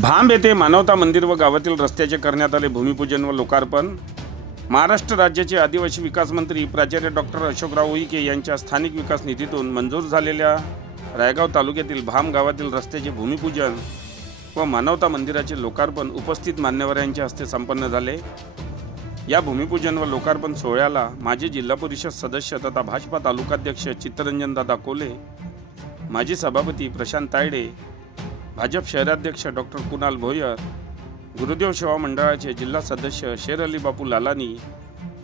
भांब येथे मानवता मंदिर व गावातील रस्त्याचे करण्यात आले भूमिपूजन व लोकार्पण. महाराष्ट्र राज्याचे आदिवासी विकास मंत्री प्राचार्य डॉक्टर अशोकराव उईके यांच्या स्थानिक विकास निधीतून मंजूर झालेल्या रायगाव तालुक्यातील भाम गावातील रस्त्याचे भूमिपूजन व मानवता मंदिराचे लोकार्पण उपस्थित मान्यवरांच्या हस्ते संपन्न झाले. या भूमिपूजन व लोकार्पण सोहळ्याला माजी जिल्हा परिषद सदस्य तथा भाजपा तालुकाध्यक्ष चित्तरंजन दादा कोले माजी सभापती प्रशांत तायडे भाजप शहराध्यक्ष डॉक्टर कुणाल भोयर गुरुदेव सेवा मंडळाचे जिल्हा सदस्य शेर अली बापू लालानी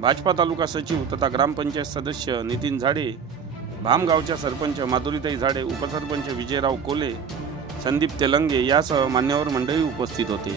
भाजपा तालुका सचिव तथा ग्रामपंचायत सदस्य नितीन झाडे भामगावच्या सरपंच माधुरीताई झाडे उपसरपंच विजयराव कोले संदीप तेलंगे यासह मान्यवर मंडळी उपस्थित होते.